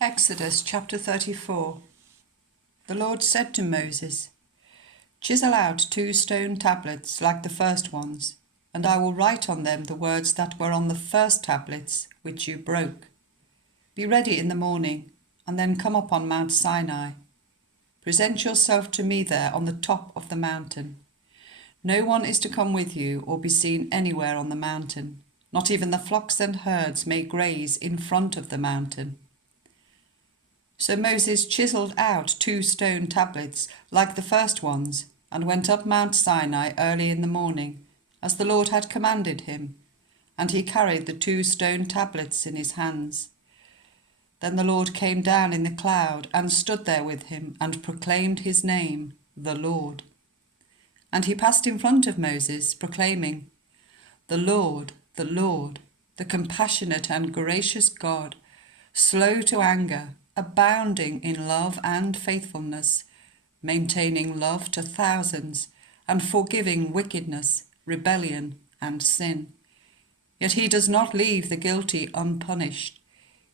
Exodus chapter 34. The Lord said to Moses, "Chisel out 2 stone tablets like the first ones, and I will write on them the words that were on the first tablets which you broke. Be ready in the morning, and then come up on Mount Sinai. Present yourself to me there on the top of the mountain. No one is to come with you or be seen anywhere on the mountain. Not even the flocks and herds may graze in front of the mountain." So Moses chiselled out 2 stone tablets like the first ones, and went up Mount Sinai early in the morning, as the Lord had commanded him, and he carried the 2 stone tablets in his hands. Then the Lord came down in the cloud and stood there with him, and proclaimed his name, the Lord. And he passed in front of Moses, proclaiming, the Lord, the compassionate and gracious God, slow to anger, abounding in love and faithfulness, maintaining love to thousands, and forgiving wickedness, rebellion, and sin. Yet he does not leave the guilty unpunished.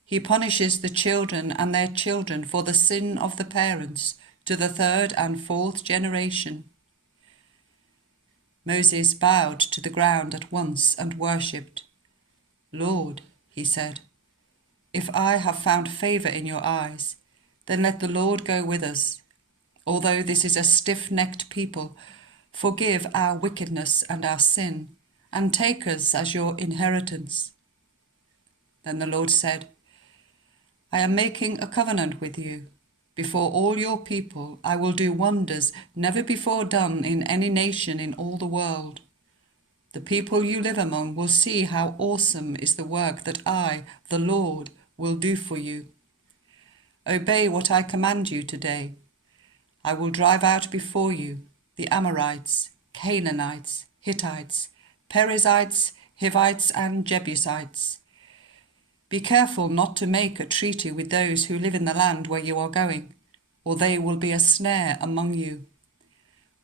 He punishes the children and their children for the sin of the parents to the 3rd and 4th generation. Moses bowed to the ground at once and worshipped. "Lord," he said, "if I have found favour in your eyes, then let the Lord go with us. Although this is a stiff-necked people, forgive our wickedness and our sin, and take us as your inheritance." Then the Lord said, "I am making a covenant with you. Before all your people I will do wonders never before done in any nation in all the world. The people you live among will see how awesome is the work that I, the Lord, will do for you. Obey what I command you today. I will drive out before you the Amorites, Canaanites, Hittites, Perizzites, Hivites, and Jebusites. Be careful not to make a treaty with those who live in the land where you are going, or they will be a snare among you.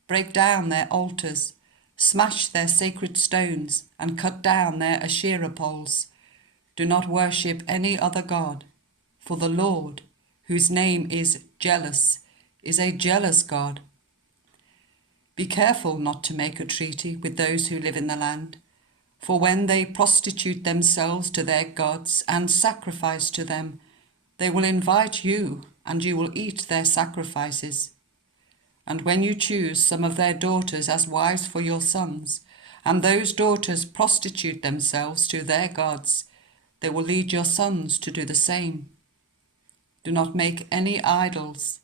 Break down their altars, smash their sacred stones, and cut down their Asherah poles. Do not worship any other god, for the Lord, whose name is jealous, is a jealous God. Be careful not to make a treaty with those who live in the land, for when they prostitute themselves to their gods and sacrifice to them, they will invite you, and you will eat their sacrifices. And when you choose some of their daughters as wives for your sons, and those daughters prostitute themselves to their gods, they will lead your sons to do the same. Do not make any idols.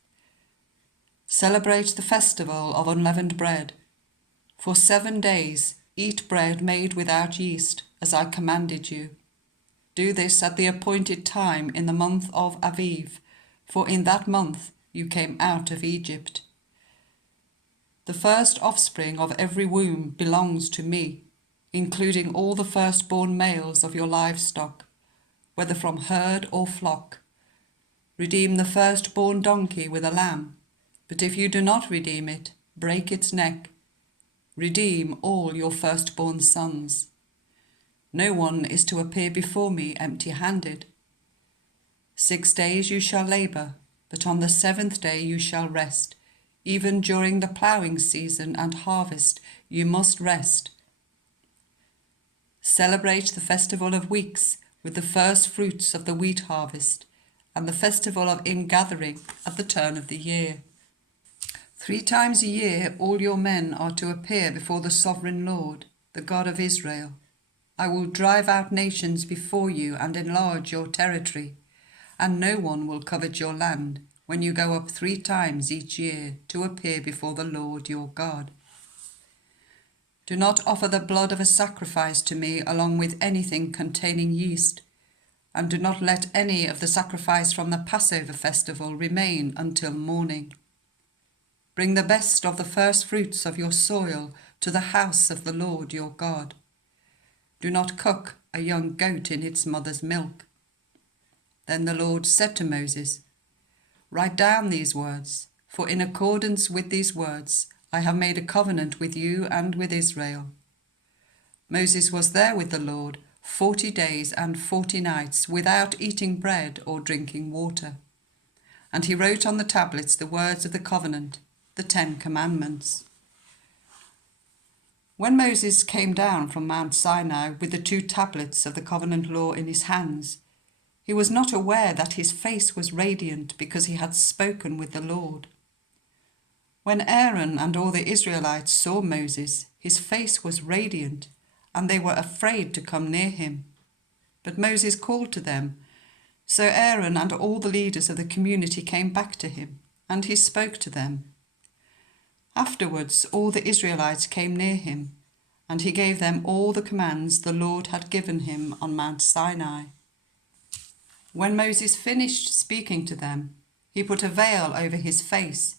Celebrate the festival of unleavened bread. For 7 days eat bread made without yeast, as I commanded you. Do this at the appointed time in the month of Aviv, for in that month you came out of Egypt. The first offspring of every womb belongs to me, including all the firstborn males of your livestock, whether from herd or flock. Redeem the firstborn donkey with a lamb, but if you do not redeem it, break its neck. Redeem all your firstborn sons. No one is to appear before me empty-handed. 6 days you shall labour, but on the 7th day you shall rest. Even during the ploughing season and harvest you must rest. Celebrate the festival of weeks with the first fruits of the wheat harvest, and the festival of ingathering at the turn of the year. 3 times a year all your men are to appear before the sovereign Lord, the God of Israel. I will drive out nations before you and enlarge your territory, and no one will covet your land when you go up 3 times each year to appear before the Lord your God. Do not offer the blood of a sacrifice to me along with anything containing yeast, and do not let any of the sacrifice from the Passover festival remain until morning. Bring the best of the first fruits of your soil to the house of the Lord your God. Do not cook a young goat in its mother's milk. Then the Lord said to Moses, "Write down these words, for in accordance with these words I have made a covenant with you and with Israel." Moses was there with the Lord 40 days and 40 nights without eating bread or drinking water. And he wrote on the tablets the words of the covenant, the 10 Commandments. When Moses came down from Mount Sinai with the 2 tablets of the covenant law in his hands, he was not aware that his face was radiant because he had spoken with the Lord. When Aaron and all the Israelites saw Moses, his face was radiant, and they were afraid to come near him. But Moses called to them. So Aaron and all the leaders of the community came back to him, and he spoke to them. Afterwards, all the Israelites came near him, and he gave them all the commands the Lord had given him on Mount Sinai. When Moses finished speaking to them, he put a veil over his face.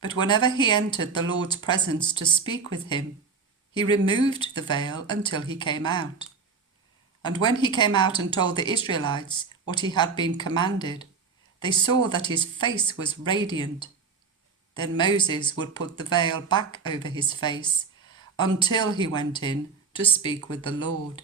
But whenever he entered the Lord's presence to speak with him, he removed the veil until he came out. And when he came out and told the Israelites what he had been commanded, they saw that his face was radiant. Then Moses would put the veil back over his face until he went in to speak with the Lord.